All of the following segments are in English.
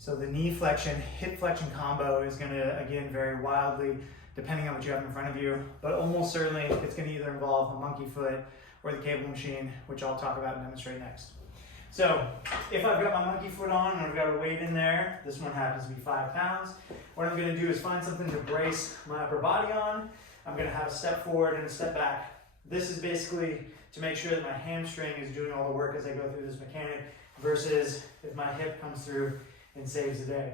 So the knee flexion, hip flexion combo is going to, again, vary wildly depending on what you have in front of you, but almost certainly it's going to either involve a monkey foot or the cable machine, which I'll talk about and demonstrate next. So if I've got my monkey foot on and I've got a weight in there, this one happens to be 5 pounds, what I'm going to do is find something to brace my upper body on. I'm going to have a step forward and a step back. This is basically to make sure that my hamstring is doing all the work as I go through this mechanic versus if my hip comes through and saves the day.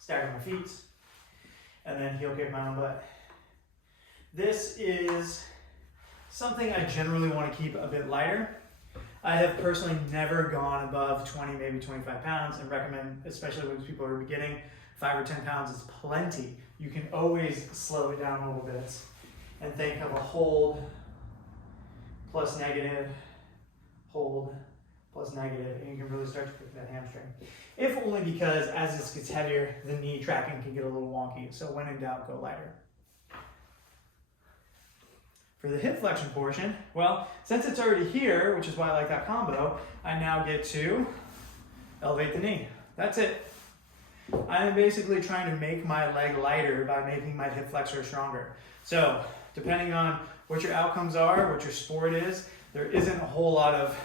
Stagger my feet, and then heel kick my own butt. This is something I generally want to keep a bit lighter. I have personally never gone above 20, maybe 25 pounds and recommend, especially when people are beginning, 5 or 10 pounds is plenty. You can always slow it down a little bit and think of a hold plus negative, hold plus negative, and you can really start to kick that hamstring. If only because as this gets heavier, the knee tracking can get a little wonky. So when in doubt, go lighter. For the hip flexion portion, well, since it's already here, which is why I like that combo, I now get to elevate the knee. That's it. I'm basically trying to make my leg lighter by making my hip flexor stronger. So depending on what your outcomes are, what your sport is, there isn't a whole lot of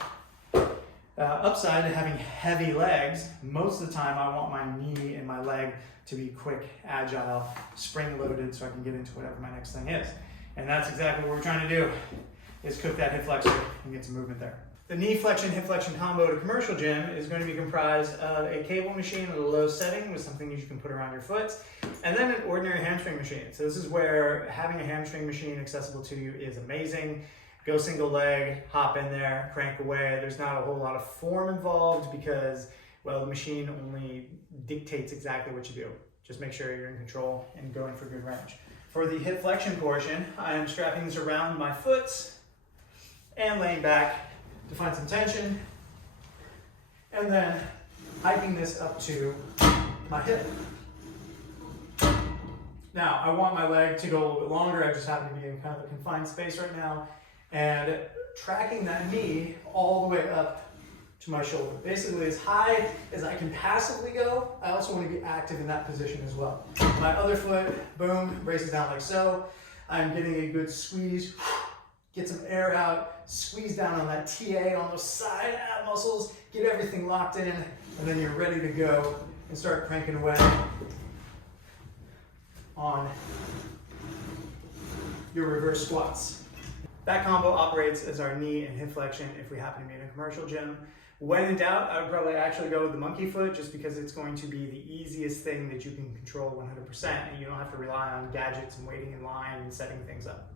upside to having heavy legs. Most of the time I want my knee and my leg to be quick, agile, spring-loaded so I can get into whatever my next thing is. And that's exactly what we're trying to do, is cook that hip flexor and get some movement there. The knee flexion, hip flexion combo at a commercial gym is going to be comprised of a cable machine at a low setting with something you can put around your foot, and then an ordinary hamstring machine. So this is where having a hamstring machine accessible to you is amazing. Go single leg, hop in there, crank away. There's not a whole lot of form involved because, well, the machine only dictates exactly what you do. Just make sure you're in control and going for good range. For the hip flexion portion, I am strapping this around my foot and laying back to find some tension, and then hiking this up to my hip. Now, I want my leg to go a little bit longer. I just happen to be in kind of a confined space right now, and tracking that knee all the way up to my shoulder. Basically, as high as I can passively go, I also want to be active in that position as well. My other foot, boom, braces down like so. I'm getting a good squeeze, get some air out, squeeze down on that TA, on those side ab muscles, get everything locked in, and then you're ready to go and start cranking away on your reverse squats. That combo operates as our knee and hip flexion if we happen to be in a commercial gym. When in doubt, I would probably actually go with the monkey foot just because it's going to be the easiest thing that you can control 100%, and you don't have to rely on gadgets and waiting in line and setting things up.